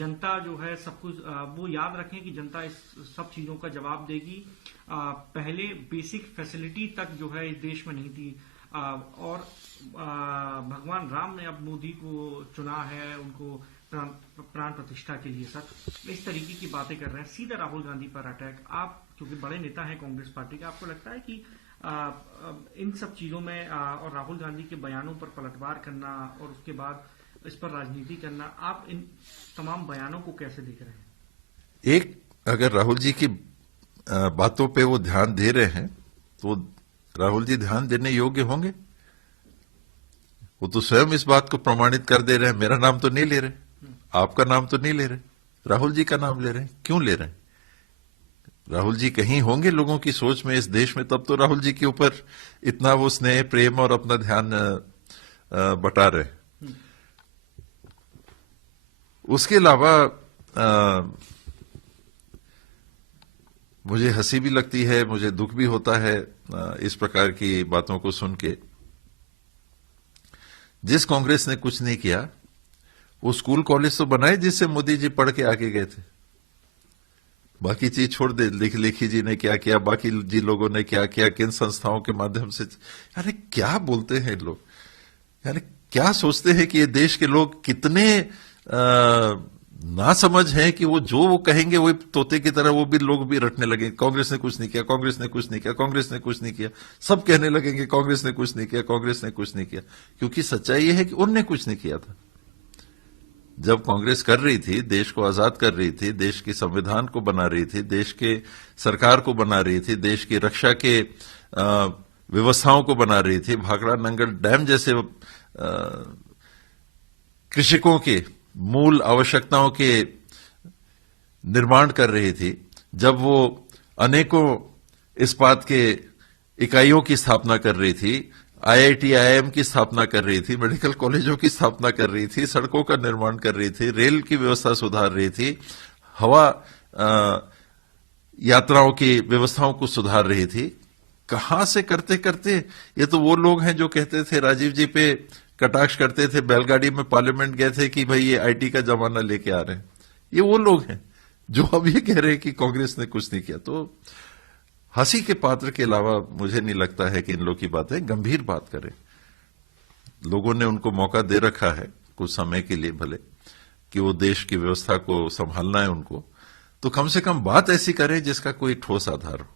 जनता जो है सब कुछ वो याद रखें कि जनता इस सब चीजों का जवाब देगी। पहले बेसिक फैसिलिटी तक जो है इस देश में नहीं थी, और भगवान राम ने अब मोदी को चुना है उनको प्राण प्रतिष्ठा के लिए। सर इस तरीके की बातें कर रहे हैं, सीधा राहुल गांधी पर अटैक। आप क्योंकि बड़े नेता हैं कांग्रेस पार्टी के, आपको लगता है कि इन सब चीजों में और राहुल गांधी के बयानों पर पलटवार करना और उसके बाद इस पर राजनीति करना, आप इन तमाम बयानों को कैसे देख रहे हैं? एक, अगर राहुल जी की बातों पे वो ध्यान दे रहे हैं तो राहुल जी ध्यान देने योग्य होंगे। वो तो स्वयं इस बात को प्रमाणित कर दे रहे हैं। मेरा नाम तो नहीं ले रहे, आपका नाम तो नहीं ले रहे, राहुल जी का नाम ले रहे हैं। क्यों ले रहे हैं? राहुल जी कहीं होंगे लोगों की सोच में, इस देश में, तब तो राहुल जी के ऊपर इतना वो स्नेह प्रेम और अपना ध्यान बटा रहे। उसके अलावा मुझे हंसी भी लगती है, मुझे दुख भी होता है इस प्रकार की बातों को सुन के। जिस कांग्रेस ने कुछ नहीं किया, वो स्कूल कॉलेज तो बनाए जिससे मोदी जी पढ़ के आगे गए थे। बाकी चीज छोड़ दे, लेखी जी ने क्या किया, बाकी जी लोगों ने क्या किया, किन संस्थाओं के माध्यम से, यानी क्या बोलते हैं लोग, यानी क्या सोचते हैं कि ये देश के लोग कितने ना समझ है कि वो कहेंगे वही तोते की तरह वो भी लोग भी रटने लगे। कांग्रेस ने कुछ नहीं किया, कांग्रेस ने कुछ नहीं किया, कांग्रेस ने कुछ नहीं किया। सब कहने लगेंगे कांग्रेस ने कुछ नहीं किया, कांग्रेस ने कुछ नहीं किया, क्योंकि सच्चाई ये है कि उनने कुछ नहीं किया था। जब कांग्रेस कर रही थी, देश को आजाद कर रही थी, देश के संविधान को बना रही थी, देश के सरकार को बना रही थी, देश की रक्षा के व्यवस्थाओं को बना रही थी, भाखड़ा नंगल डैम जैसे कृषकों के मूल आवश्यकताओं के निर्माण कर रही थी, जब वो अनेकों इस्पात के इकाइयों की स्थापना कर रही थी, आईआईटी आईआईएम की स्थापना कर रही थी, मेडिकल कॉलेजों की स्थापना कर रही थी, सड़कों का निर्माण कर रही थी, रेल की व्यवस्था सुधार रही थी, हवा यात्राओं की व्यवस्थाओं को सुधार रही थी। कहां से करते करते, ये तो वो लोग हैं जो कहते थे, राजीव जी पे कटाक्ष करते थे, बैलगाड़ी में पार्लियामेंट गए थे कि भाई ये आईटी का जमाना लेके आ रहे हैं। ये वो लोग हैं जो अब ये कह रहे हैं कि कांग्रेस ने कुछ नहीं किया। तो हंसी के पात्र के अलावा मुझे नहीं लगता है कि इन लोग की बातें गंभीर बात करें। लोगों ने उनको मौका दे रखा है कुछ समय के लिए भले, कि वो देश की व्यवस्था को संभालना है उनको, तो कम से कम बात ऐसी करें जिसका कोई ठोस आधार हो।